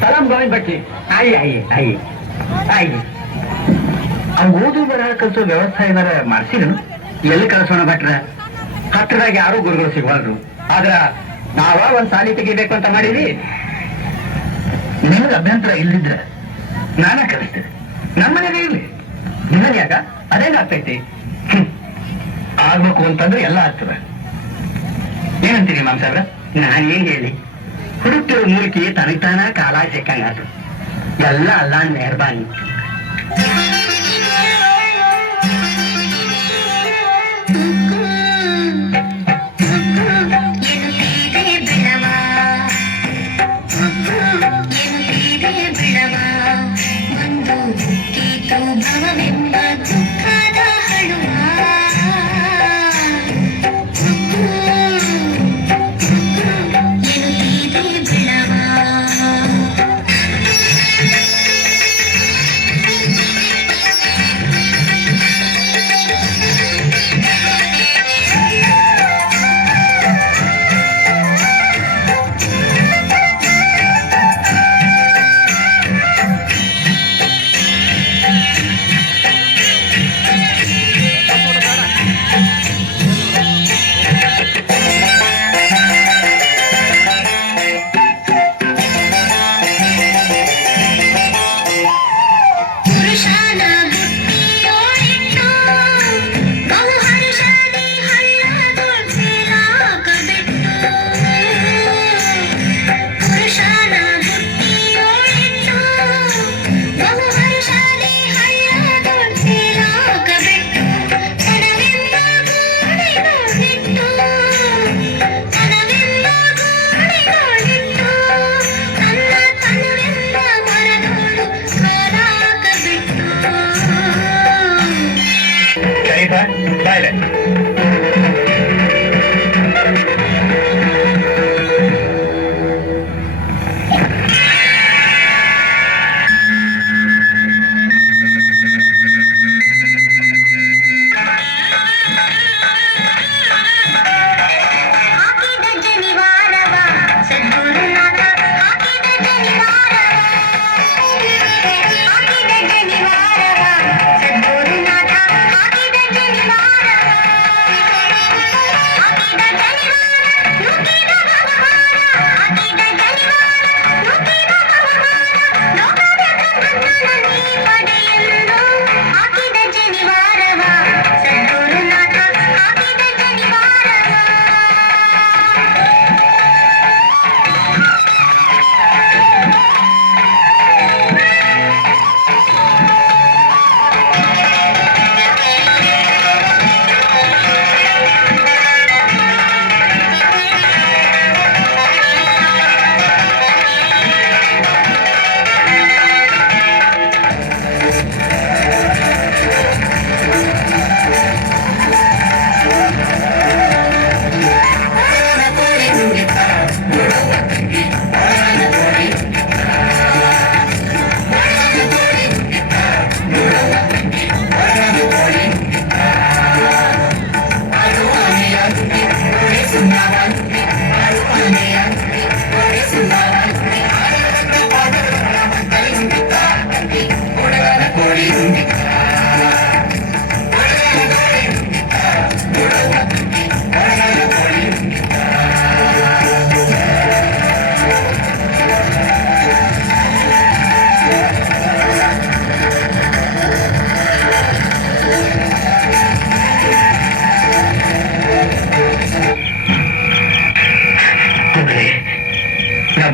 ಸಲಾಮ್ ಗೋವಿಂದ ಬಟ್ಟಿ. ಆಯಿ ಆಯಿ ಆಯಿ ಆಯಿ ಅವ್ನು ಓದು ಬರಹ ಕಲ್ಸೋ ವ್ಯವಸ್ಥೆ ಏನಾರ ಮಾಡ್ಸಿದ್ರು. ಎಲ್ಲಿ ಕಳ್ಸೋಣ ಭಟ್ರ? ಹತ್ರದಾಗ ಯಾರು ಗುರುಗಳು ಸಿಗವಲ್ರು. ಆದ್ರ ನಾವ ಒಂದ್ ಸಾಲಿ ತೆಗಿಬೇಕು ಅಂತ ಮಾಡಿದ್ವಿ. ನಿಮ್ಗೆ ಅಭ್ಯಂತರ ಇಲ್ಲಿದ್ರೆ ನಾನೇ ಕಲಿಸ್ತೇನೆ. ನಮ್ಮನೇಲಿ ಇರ್ಲಿ, ನಿಮ್ಮನೆ ಯಾಕ? ಅದೇನಾಗ್ತೈತಿ? ಆಗ್ಬೇಕು ಅಂತಂದ್ರೆ ಎಲ್ಲ ಆಗ್ತದೆ. ಏನಂತೀರಿ ಮಾಮ್ ಸಾಹೇಬ್ರ? ನಾನೇನ್ ಹೇಳಿ, ಹುಡುಕ್ತಿರೋ ಮೂಲಿಕೆ ತನಗ್ತಾನ ಕಾಲ ಸಿಕ್ಕಂಗಾತು. ಎಲ್ಲ ಅಲ್ಲ ಮೆಹರ್ಬಾನಿ.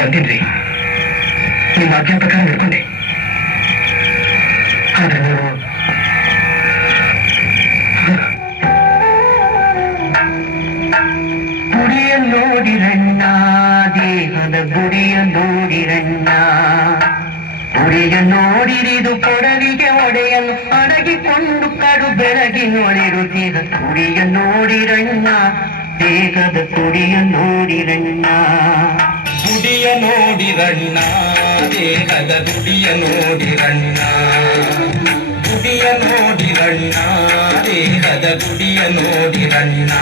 ಬಂದಿದ್ರಿ, ನಿಮ್ಮ ಆಜ್ಞೆ ಪ್ರಕಾರ ನಡ್ಕೊಂಡೆ. ಆದ್ರೆ ನೀವು ಗುಡಿಯ ನೋಡಿರಣ್ಣ, ದೇಹದ ಗುಡಿಯ ನೋಡಿರಣ್ಣ, ಗುಡಿಯ ನೋಡಿರಿದು ಕೊಡಲಿಗೆ ಒಡೆಯಲು ಅಡಗಿಕೊಂಡು ಕಡು ಬೆಳಗಿ ನೋಡಿರುತ್ತೀರ. ಗುಡಿಯ ನೋಡಿರಣ್ಣ, ದೇಹದ ಗುಡಿಯ ನೋಡಿರಣ್ಣ, ಗುಡಿಯ ನೋಡಿರಣ್ಣ, ದೇಹದ ಗುಡಿಯ ನೋಡಿರಣ್ಣ, ಗುಡಿಯ ನೋಡಿರಣ್ಣ, ದೇಹದ ಗುಡಿಯ ನೋಡಿರಣ್ಣ,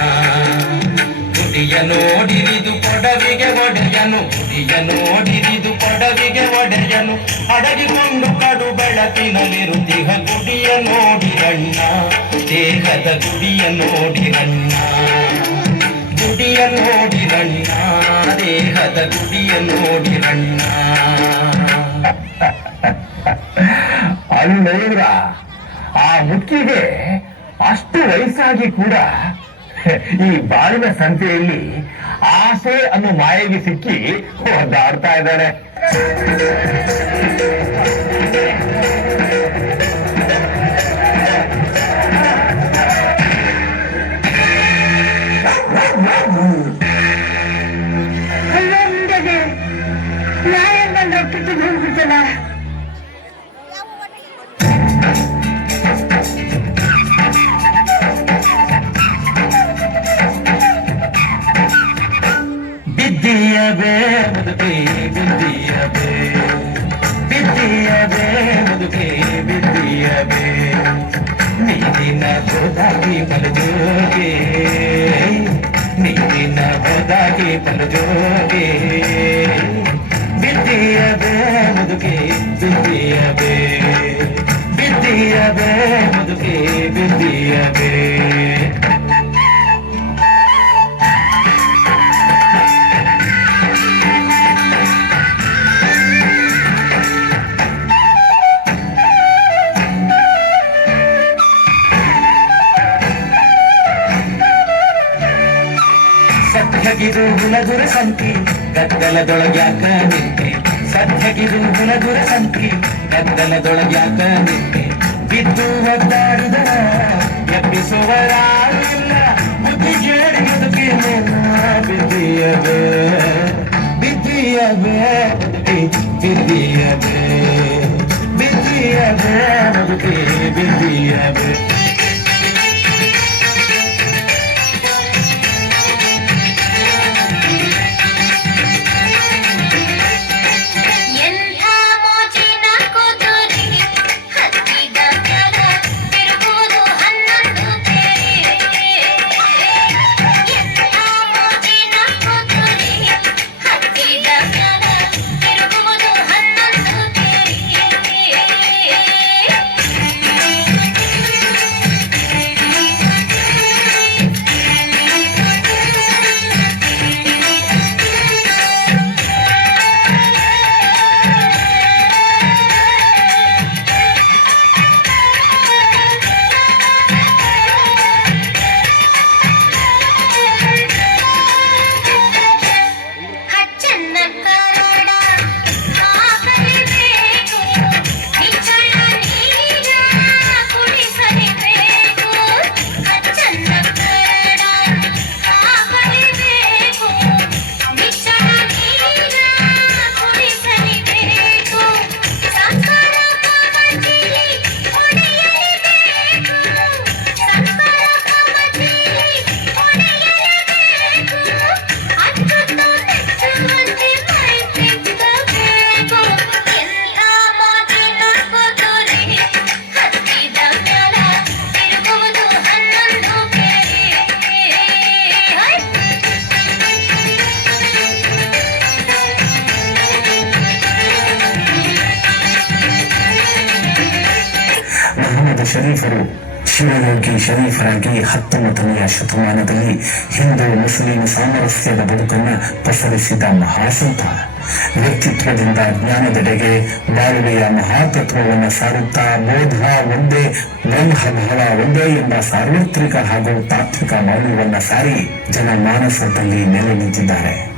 ಗುಡಿಯ ನೋಡಿರಿದು ಕೊಡವಿಗೆ ಒಡೆಯನು ಗುಡಿಯ ನೋಡಿರಿದು ಕೊಡವಿಗೆ ಒಡೆಯನು ಅಡಗಿಕೊಂಡು ಕಡು ಬೆಳಕಿನಲ್ಲಿರುತ್ತಿಹ ಗುಡಿಯ ನೋಡಿರಣ್ಣ ದೇಹದ ಗುಡಿಯ ನೋಡಿರಣ್ಣ ಗುಡಿಯ ನೋಡಿರಣ್ಣ ದೇಹದ ಗುಡಿಯ ನೋಡಿರಣ್ಣ ಅಲ್ಲಿ ನೋಡಿದ್ರ ಆ ಮುಕ್ಕಿಗೆ ಅಷ್ಟು ವಯಸ್ಸಾಗಿ ಕೂಡ ಈ ಬಾಳಿನ ಸಂತೆಯಲ್ಲಿ ಆಸೆ ಅನ್ನೋ ಮಾಯೆಗೆ ಸಿಕ್ಕಿ ಒದ್ದಾಡ್ತಾ ಇದ್ದಾಳೆ. ಬಿದ್ದಿಯಬೇ ಮುದುಕೆ ಬಿದ್ದಿಯಬೇ ಬಿದ್ದಿಯಬೇ ಮುದುಕೆ ಬಿದ್ದಿಯಬೇ ನೀರಿನ ಹೋದಾಗಿ ಪಲಜೋಗೆ ನೀರಿನ ಹೋದಾಗಿ ಪಲಜೋಗೆ ಬಿದ್ದಿಯಬೇ ಮುದುಕೆ ಬಿದ್ದಿಯಬೇ ಬಿದ್ದಿಯಬೇ ಮುದುಕೆ ಬಿದ್ದಿಯಬೇ ಸದ್ಯಗಿರು ಹುಲದುರ ಸಂತಿ ಗದ್ದಲದೊಳಗ್ಯಾಕ ನಿಂತೆ ಸದ್ಯಗಿರು ಹುಲದುರ ಸಂತಿ ಗದ್ದಲದೊಳಗ್ಯಾಕ ನಿಂತೆ ಬಿದ್ದು ಒದ್ದಾಡಿದ ಎಬ್ಬಿಸುವರಾರಿಲ್ಲ ಬುದ್ಧಿಗೇಡಿ ಮುದುಕಿ ಬಿದ್ದಿಯಬೇ ಬಿದ್ದಿಯಬೇ ಬಿದ್ದಿಯಬೇ ಬಿದ್ದಿಯಬೇ ಮುದುಕಿ ಬಿದ್ದಿಯಬೇ ಶರೀಫರು ಶಿವಯೋಗಿ ಶರೀಫರಾಗಿ 19ನೇ ಶತಮಾನದಲ್ಲಿ ಹಿಂದೂ ಮುಸ್ಲಿಂ ಸಾಮರಸ್ಯದ ಬದುಕನ್ನು ಪಸರಿಸಿದ ಮಹಾಸಂತ. ವ್ಯಕ್ತಿತ್ವದಿಂದ ಜ್ಞಾನದೆಡೆಗೆ ಬಾಳುವೆಯ ಮಹಾತತ್ವವನ್ನು ಸಾರುತ್ತಾ ಬೋಧ ಒಂದೇ ಬ್ರಹ್ಮಭಾವ ಒಂದೇ ಎಂಬ ಸಾರ್ವತ್ರಿಕ ಹಾಗೂ ತಾತ್ವಿಕ ಮೌಲ್ಯವನ್ನು ಸಾರಿ ಜನಮಾನಸದಲ್ಲಿ ನೆಲೆ ನಿಂತಿದ್ದಾರೆ.